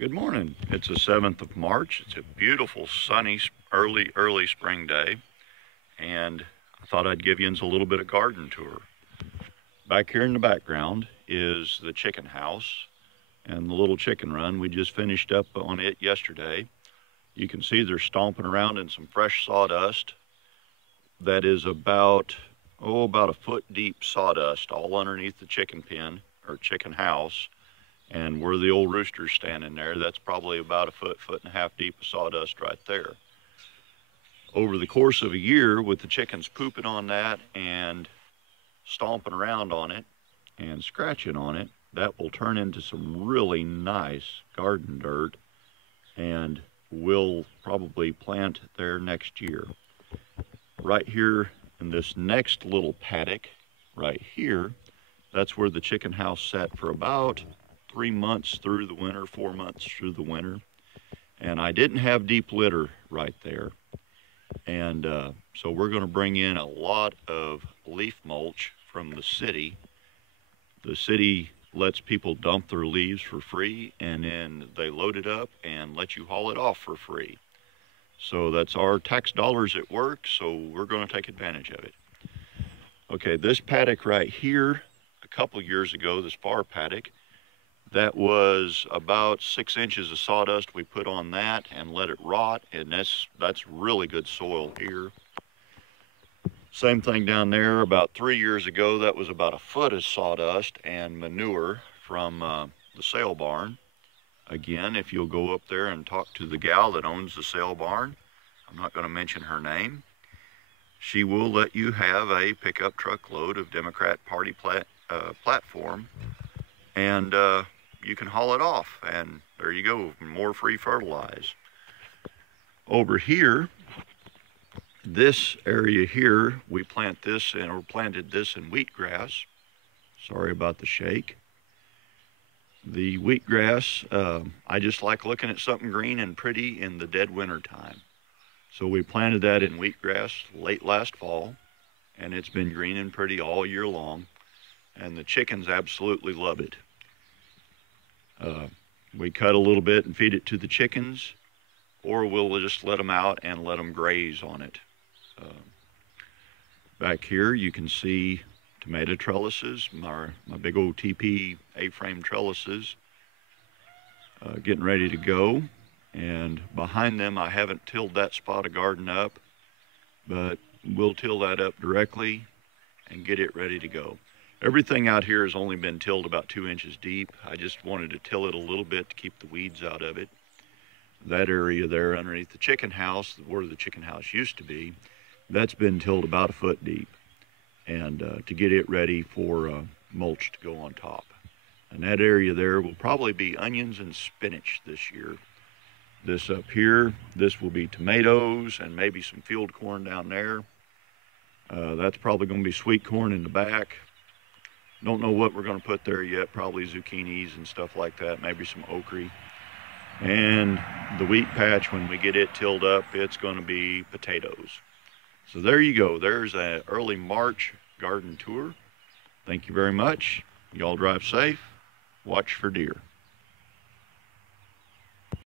Good morning. It's the 7th of March. It's a beautiful, sunny, early spring day, and I thought I'd give you a little bit of garden tour. Back here in the background is the chicken house and the little chicken run. We just finished up on it yesterday. You can see they're stomping around in some fresh sawdust that is about a foot deep sawdust all underneath the chicken pen or chicken house. And where the old rooster's standing there, that's probably about a foot and a half deep of sawdust right there. Over the course of a year, with the chickens pooping on that and stomping around on it and scratching on it, that will turn into some really nice garden dirt, and we'll probably plant there next year. Right here in this next little paddock right here, that's where the chicken house sat for about 3 months through the winter, 4 months through the winter. And I didn't have deep litter right there. And so we're going to bring in a lot of leaf mulch from the city. The city lets people dump their leaves for free, and then they load it up and let you haul it off for free. So that's our tax dollars at work, so we're going to take advantage of it. Okay, this paddock right here, a couple years ago, this far paddock, that was about 6 inches of sawdust we put on that and let it rot, and that's really good soil here. Same thing down there. About 3 years ago, that was about a foot of sawdust and manure from the sale barn. Again, if you'll go up there and talk to the gal that owns the sale barn, I'm not going to mention her name, she will let you have a pickup truckload of Democrat Party platform, and you can haul it off, and there you go, more free fertilize. Over here, this area here, we planted this in wheatgrass. Sorry about the shake. The wheatgrass, I just like looking at something green and pretty in the dead winter time. So we planted that in wheatgrass late last fall, and it's been green and pretty all year long, and the chickens absolutely love it. We cut a little bit and feed it to the chickens, or we'll just let them out and let them graze on it. Back here you can see tomato trellises, my big old TP A-frame trellises, getting ready to go. And behind them, I haven't tilled that spot of garden up, but we'll till that up directly and get it ready to go. Everything out here has only been tilled about 2 inches deep. I just wanted to till it a little bit to keep the weeds out of it. That area there underneath the chicken house, where the chicken house used to be, that's been tilled about a foot deep, and to get it ready for mulch to go on top. And that area there will probably be onions and spinach this year. This up here, this will be tomatoes and maybe some field corn down there. That's probably going to be sweet corn in the back. Don't know what we're going to put there yet, probably zucchinis and stuff like that, maybe some okra. And the wheat patch, when we get it tilled up, it's going to be potatoes. So there you go. There's an early March garden tour. Thank you very much. Y'all drive safe. Watch for deer.